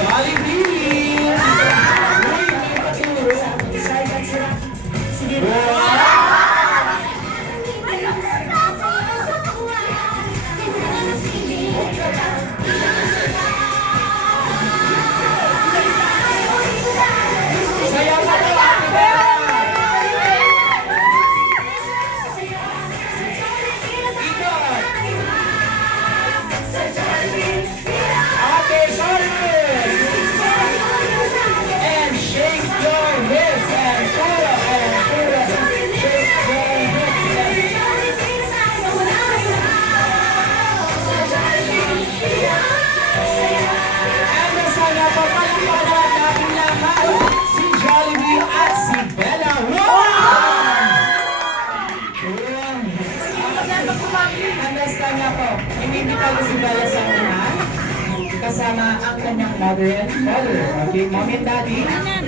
Jollibee! Understand niya po, inimbita ko si Bella sa una kasama ang kanyang mother and father. Okay, mommy and daddy.